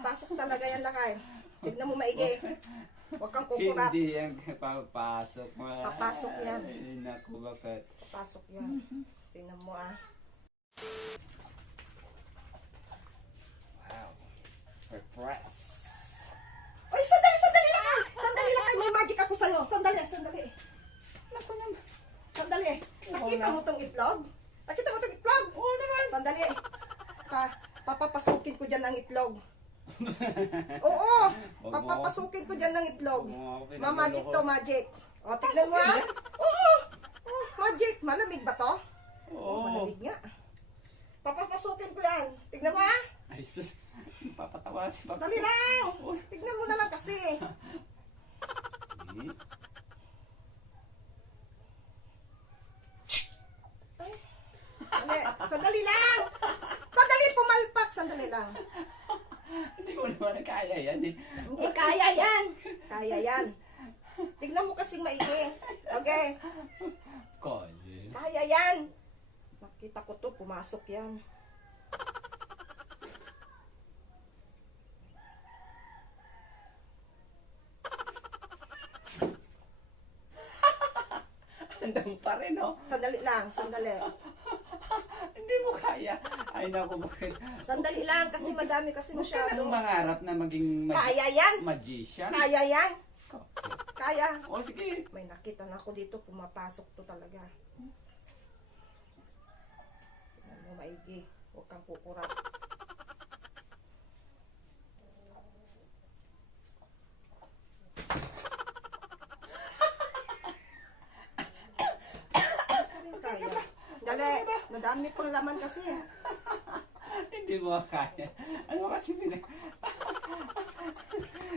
Papasok talaga yan, lakay. Tignan mo maigi. Huwag kang kukurap. Hindi yan papasok mo. Papasok yan. Ay, naku, bakit? Papasok yan. Tingnan mo ah. Wow. Repress. Ay, sandali, sandali lakay. Sandali lakay. May magic ako sa'yo. Sandali, sandali. Naku naman. Sandali. Nakita mo tong itlog? Nakita mo tong itlog? Oo naman. Sandali. Papapasukin ko dyan ang itlog. Oo. Papapasukin ko dyan ng itlog. Ma-magic to, magic. O, tignan mo ah. Oo. Oh, magic. Malamig ba to? Oo. Malamig nga. Papapasukin ko yan. Tignan mo ah. Ay, sus. Papatawa si Papa. Dali lang. Tignan mo na lang kasi. Ay. Sandali lang. Sandali, pumalpak. Sandali lang. Hindi mo naman kaya yan eh. Hindi, kaya yan. Kaya yan. Tignan mo kasing maigi. Okay. Kaya. Kaya yan. Nakita ko to, pumasok yan. Andang pa rin, no? Sandali lang, sandali. Hindi mo kaya. Ay, naku, bakit? Sandali lang, kasi madami kasi Huwag ka masyado. nang mangarap na maging Kaya yan. magician. Kaya yan. Okay. Kaya. O, sige. May nakita na ako dito, pumapasok to talaga. Tignan mo maigi. Huwag kang kukurap. Kaya. Dali. Madami pang laman kasi. Hindi mo kaya. Ano kasi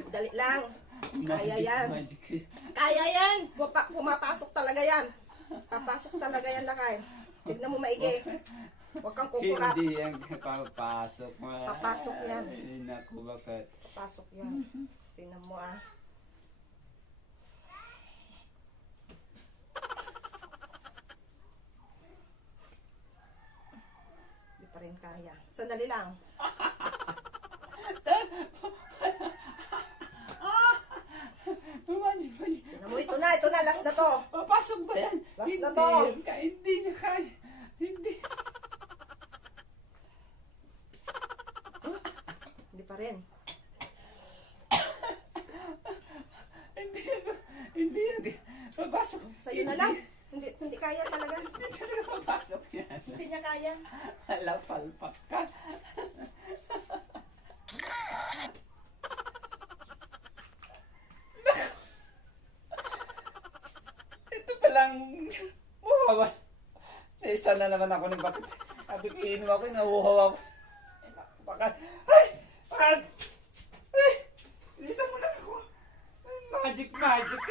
Dali lang. Kaya magic, yan. magic. Kaya yan. Pumapasok talaga yan. Papasok talaga yan, lakay. Tignan mo maigi. Huwag kang kukurap. Hindi yan papasok mo. Papasok yan. Ay, naku, bakit? Papasok yan. Tingnan mo ah. Hindi pa rin kaya. Sandali lang. Magic, magic. Tingnan mo, ito na, last na to. Papasok ba yan? Last Hindi na to. yan kaya. Hindi niya kaya. Hindi. Hindi pa rin. Hindi. Hindi. Hindi. Papasok. Sa'yo na lang. Hindi kaya talaga. Hindi talaga papasok yan. Hindi niya kaya. Hala, palpak ka. Ito palang buhawa. Isa na naman ako ng bakit. Sabi ko, inom ako, nahuhaw ako. Bakit? Ay! Bakit? Ay! Isa mo lang ako. Magic, magic.